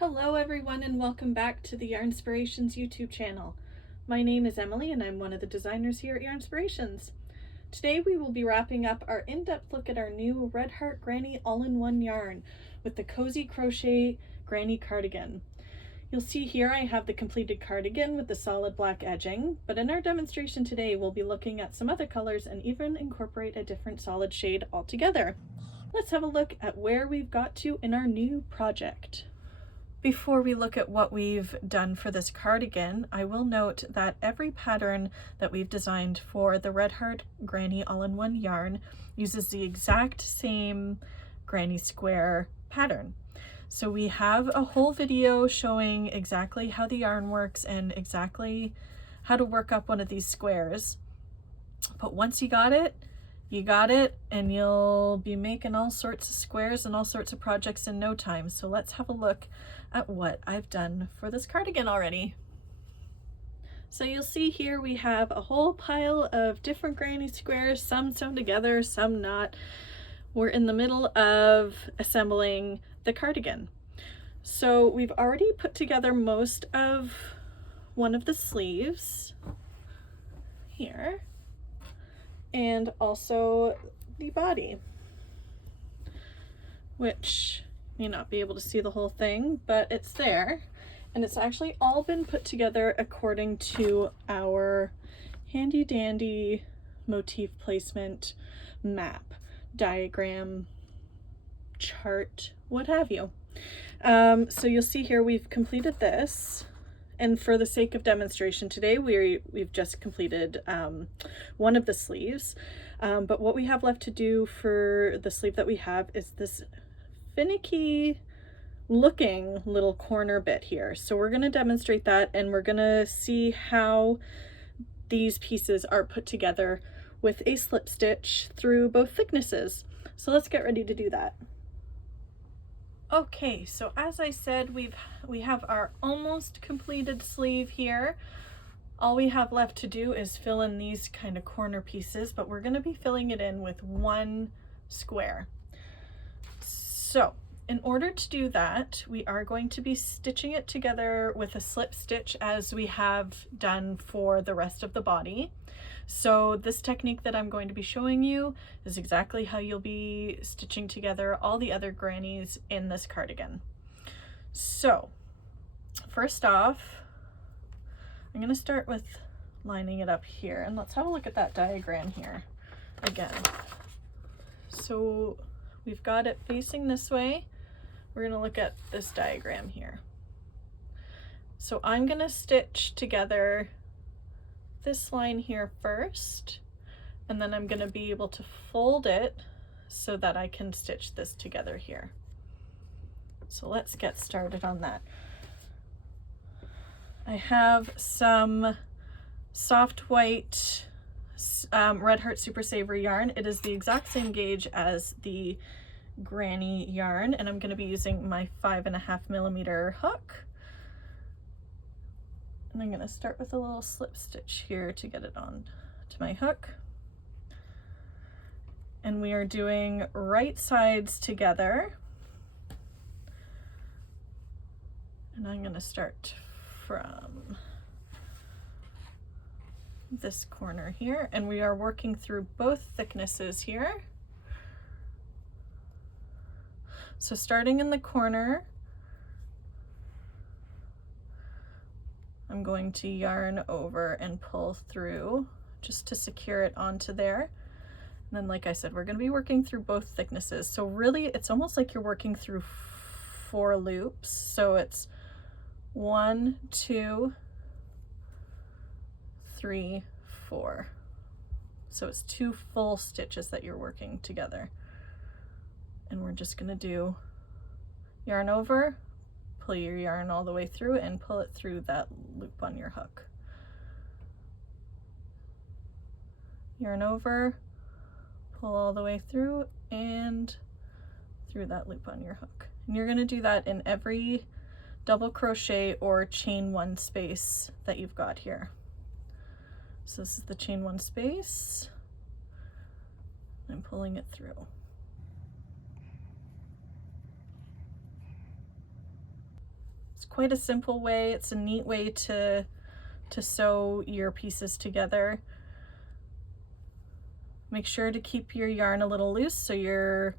Hello everyone and welcome back to the Yarnspirations YouTube channel. My name is Emily and I'm one of the designers here at Yarnspirations. Today we will be wrapping up our in-depth look at our new Red Heart Granny all-in-one yarn with the Cozy Crochet Granny Cardigan. You'll see here I have the completed cardigan with the solid black edging, but in our demonstration today we'll be looking at some other colors and even incorporate a different solid shade altogether. Let's have a look at where we've got to in our new project. Before we look at what we've done for this cardigan, I will note that every pattern that we've designed for the Red Heart Granny all-in-one yarn uses the exact same granny square pattern. So we have a whole video showing exactly how the yarn works and exactly how to work up one of these squares. But once you got it, and you'll be making all sorts of squares and all sorts of projects in no time. So let's have a look at what I've done for this cardigan already. So you'll see here we have a whole pile of different granny squares, some sewn together, some not. We're in the middle of assembling the cardigan. So we've already put together most of one of the sleeves here, and also the body, which you may not be able to see the whole thing, but it's there, and it's actually all been put together according to our handy dandy motif placement map, diagram, chart, what have you. So you'll see here we've completed this. And for the sake of demonstration today, we've just completed one of the sleeves. But what we have left to do for the sleeve that we have is this finicky looking little corner bit here. So we're going to demonstrate that, and we're going to see how these pieces are put together with a slip stitch through both thicknesses. So let's get ready to do that. Okay, so as I said, we have our almost completed sleeve here. All we have left to do is fill in these kind of corner pieces, but we're going to be filling it in with one square. So in order to do that, we are going to be stitching it together with a slip stitch as we have done for the rest of the body. So this technique that I'm going to be showing you is exactly how you'll be stitching together all the other grannies in this cardigan. So first off, I'm going to start with lining it up here, and let's have a look at that diagram here again. So we've got it facing this way. We're going to look at this diagram here. So I'm going to stitch together this line here first, and then I'm going to be able to fold it so that I can stitch this together here. So let's get started on that. I have some soft white Red Heart Super Savory yarn. It is the exact same gauge as the granny yarn, and I'm going to be using my 5.5mm hook. And I'm going to start with a little slip stitch here to get it on to my hook. And we are doing right sides together. And I'm going to start from this corner here, and we are working through both thicknesses here. So starting in the corner, I'm going to yarn over and pull through just to secure it onto there. And then, like I said, we're going to be working through both thicknesses. So really, it's almost like you're working through 4 loops. So it's 1, 2, 3, 4. So it's 2 full stitches that you're working together. And we're just going to do yarn over, pull your yarn all the way through, and pull it through that loop on your hook. Yarn over, pull all the way through, and through that loop on your hook. And you're going to do that in every double crochet or chain 1 space that you've got here. So this is the chain 1 space. I'm pulling it through. . It's quite a simple way. It's a neat way to sew your pieces together. Make sure to keep your yarn a little loose so your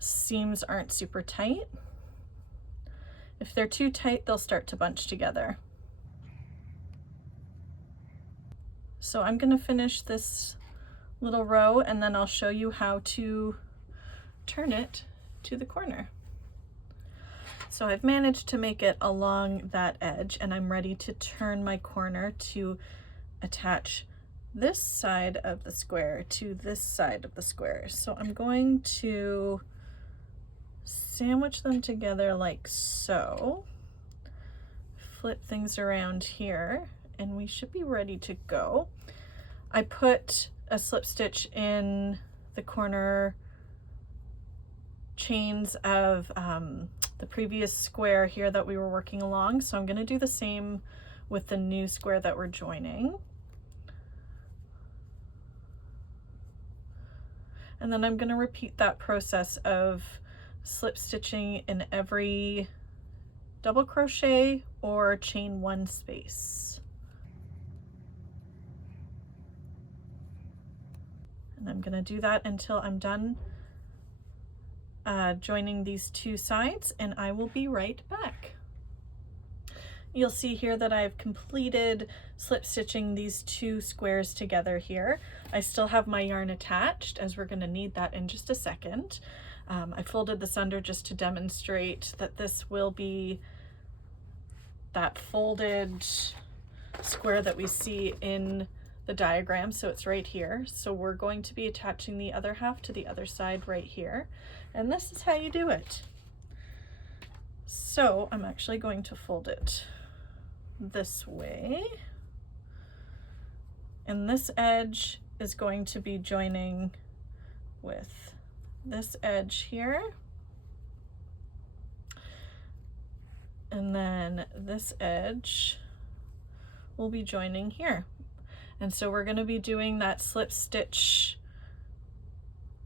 seams aren't super tight. If they're too tight, they'll start to bunch together. So I'm going to finish this little row and then I'll show you how to turn it to the corner. So I've managed to make it along that edge and I'm ready to turn my corner to attach this side of the square to this side of the square. So I'm going to sandwich them together like so, flip things around here, and we should be ready to go. I put a slip stitch in the corner chains of the previous square here that we were working along, so I'm going to do the same with the new square that we're joining. And then I'm going to repeat that process of slip stitching in every double crochet or chain one space. And I'm going to do that until I'm done joining these two sides, and I will be right back. You'll see here that I've completed slip stitching these two squares together here. I still have my yarn attached, as we're going to need that in just a second. I folded this under just to demonstrate that this will be that folded square that we see in the diagram, so it's right here. So we're going to be attaching the other half to the other side right here, and this is how you do it. So I'm actually going to fold it this way, and this edge is going to be joining with this edge here, and then this edge will be joining here. And so we're going to be doing that slip stitch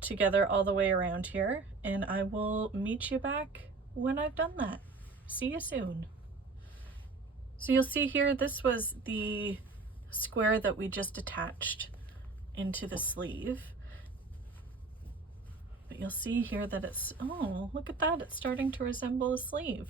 together all the way around here, and I will meet you back when I've done that. See you soon. So you'll see here, this was the square that we just attached into the sleeve. But you'll see here that it's, oh, look at that, it's starting to resemble a sleeve.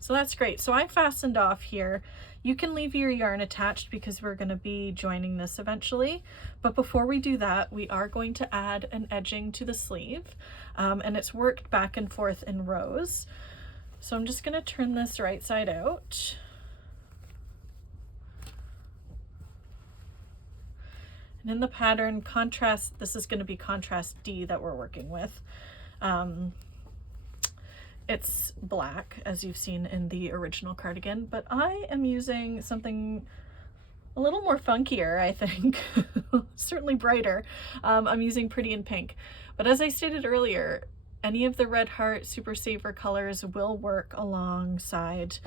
So that's great. So I fastened off here. You can leave your yarn attached because we're going to be joining this eventually. But before we do that, we are going to add an edging to the sleeve, and it's worked back and forth in rows. So I'm just going to turn this right side out. And in the pattern contrast, this is going to be contrast D that we're working with. It's black, as you've seen in the original cardigan, but I am using something a little more funkier, I think. Certainly brighter. I'm using Pretty in Pink. But as I stated earlier, any of the Red Heart Super Saver colors will work alongside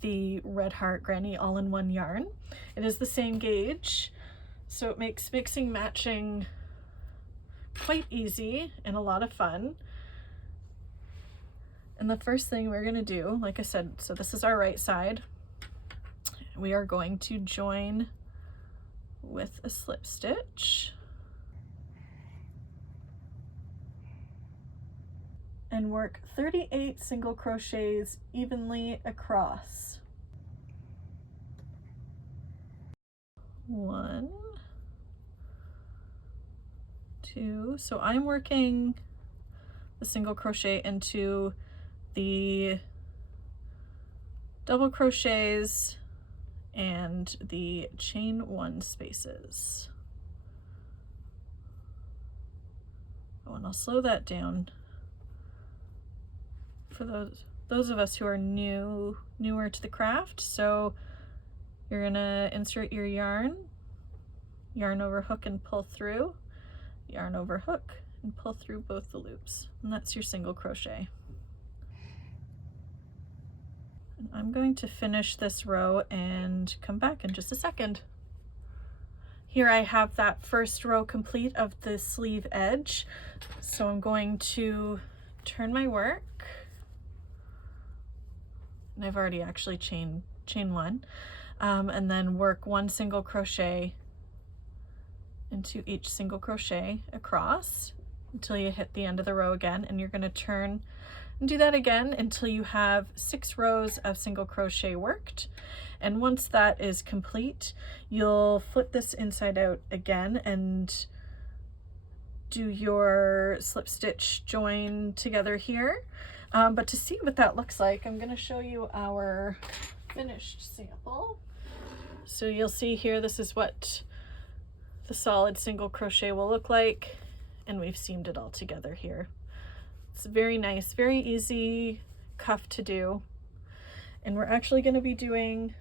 the Red Heart Granny all-in-one yarn. It is the same gauge, so it makes mixing matching quite easy and a lot of fun. And the first thing we're going to do, like I said, so this is our right side. We are going to join with a slip stitch and work 38 single crochets evenly across. 1, 2, so I'm working the single crochet into the double crochets and the chain one spaces. Oh, and I'll slow that down for those of us who are newer to the craft. So you're gonna insert your yarn over hook and pull through, yarn over hook and pull through both the loops, and that's your single crochet. And I'm going to finish this row and come back in just a second. Here I have that first row complete of the sleeve edge, so I'm going to turn my work and I've already actually chain one, and then work 1 single crochet into each single crochet across until you hit the end of the row again, and you're going to turn and do that again until you have 6 rows of single crochet worked. And once that is complete, you'll flip this inside out again and do your slip stitch join together here. But to see what that looks like, I'm going to show you our finished sample. So you'll see here, this is what the solid single crochet will look like, and we've seamed it all together here. It's very nice, very easy cuff to do. And we're actually going to be doing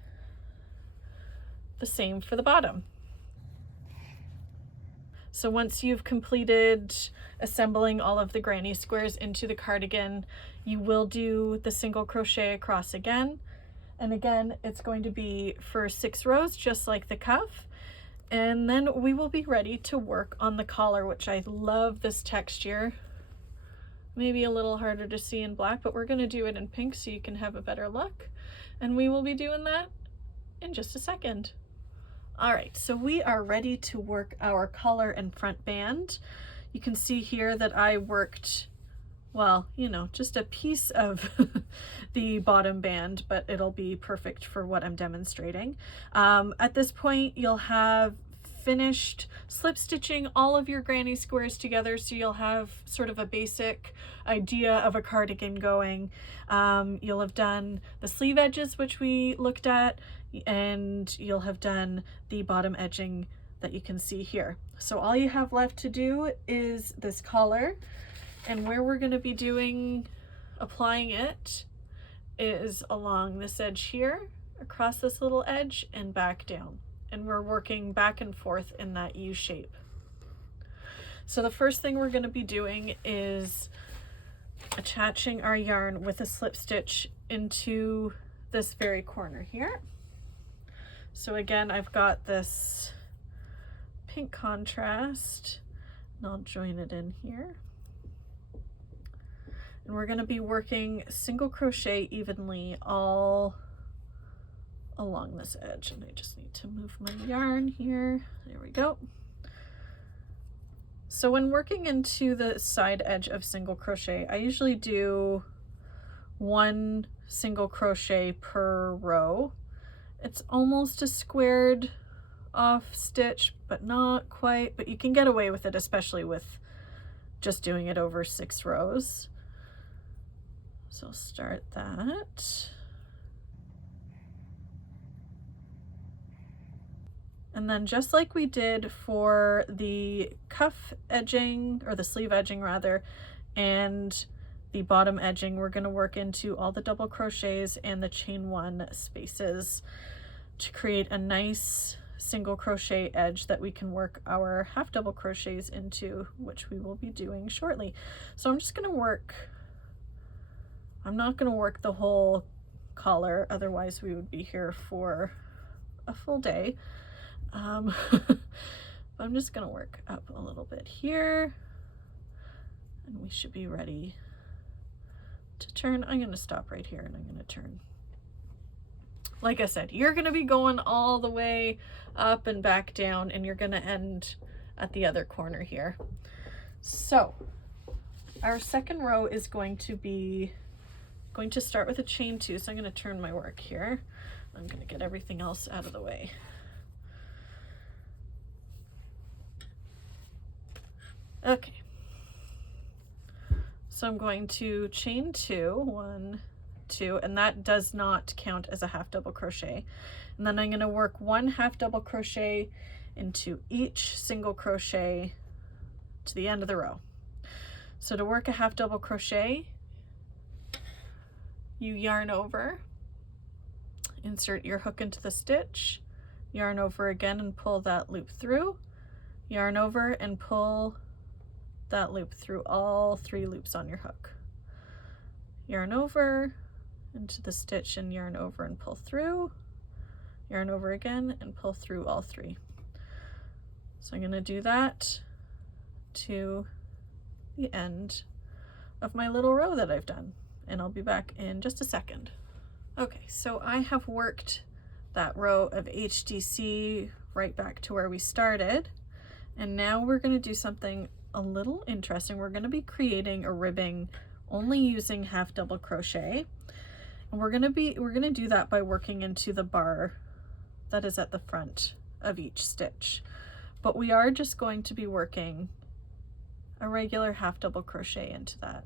the same for the bottom. So once you've completed assembling all of the granny squares into the cardigan, you will do the single crochet across again. And again, it's going to be for 6 rows, just like the cuff. And then we will be ready to work on the collar, which I love this texture. Maybe a little harder to see in black, but we're going to do it in pink so you can have a better look. And we will be doing that in just a second. All right, so we are ready to work our collar and front band. You can see here that I worked, well, you know, just a piece of the bottom band, but it'll be perfect for what I'm demonstrating. At this point, you'll have finished slip stitching all of your granny squares together, so you'll have sort of a basic idea of a cardigan going. You'll have done the sleeve edges, which we looked at, and you'll have done the bottom edging that you can see here. So all you have left to do is this collar, and where we're going to be applying it is along this edge here, across this little edge, and back down. And we're working back and forth in that U shape. So the first thing we're going to be doing is attaching our yarn with a slip stitch into this very corner here. So again, I've got this pink contrast, and I'll join it in here. And we're going to be working single crochet evenly all along this edge, and I just need to move my yarn here. There we go. So when working into the side edge of single crochet, I usually do 1 single crochet per row. It's almost a squared off stitch, but not quite, but you can get away with it, especially with just doing it over 6 rows. So start that. And then just like we did for the cuff edging, or the sleeve edging rather, and the bottom edging, we're going to work into all the double crochets and the chain 1 spaces to create a nice single crochet edge that we can work our half double crochets into, which we will be doing shortly. So I'm just going to work, I'm not going to work the whole collar, otherwise we would be here for a full day. I'm just going to work up a little bit here, and we should be ready to turn. I'm going to stop right here and I'm going to turn. Like I said, you're going to be going all the way up and back down, and you're going to end at the other corner here. So our second row is going to start with a chain 2. So I'm going to turn my work here. I'm going to get everything else out of the way. Okay, so I'm going to chain 2, 1, 2, and that does not count as a half double crochet. And then I'm going to work 1 half double crochet into each single crochet to the end of the row. So to work a half double crochet, you yarn over, insert your hook into the stitch, yarn over again and pull that loop through, yarn over and pull that loop through all 3 loops on your hook. Yarn over into the stitch and yarn over and pull through, yarn over again and pull through all 3. So I'm going to do that to the end of my little row that I've done, and I'll be back in just a second. Okay, so I have worked that row of HDC right back to where we started, and now we're going to do something a little interesting. We're going to be creating a ribbing only using half double crochet, and we're going to do that by working into the bar that is at the front of each stitch. But we are just going to be working a regular half double crochet into that.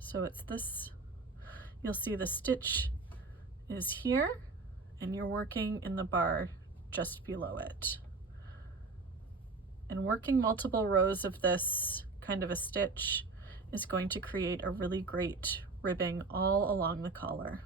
So it's this, you'll see the stitch is here and you're working in the bar just below it. And working multiple rows of this kind of a stitch is going to create a really great ribbing all along the collar.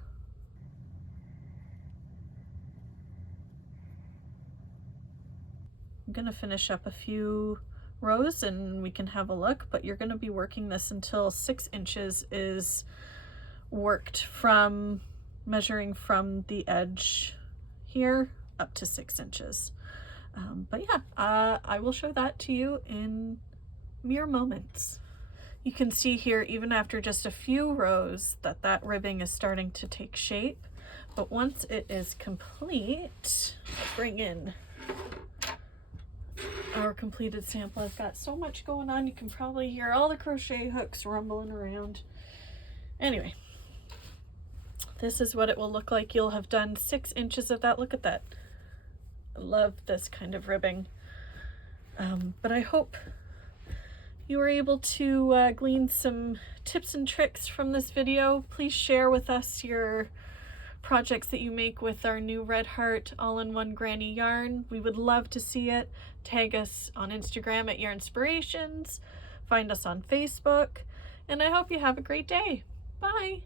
I'm going to finish up a few rows and we can have a look, but you're going to be working this until 6 inches is worked, from measuring from the edge here up to 6 inches. But yeah, I will show that to you in mere moments. You can see here, even after just a few rows, that ribbing is starting to take shape. But once it is complete, I'll bring in our completed sample. I've got so much going on, you can probably hear all the crochet hooks rumbling around. Anyway, this is what it will look like. You'll have done 6 inches of that. Look at that. I love this kind of ribbing. But I hope you were able to glean some tips and tricks from this video. Please share with us your projects that you make with our new Red Heart all-in-one granny yarn. We would love to see it. Tag us on Instagram at Yarnspirations, find us on Facebook, and I hope you have a great day. Bye!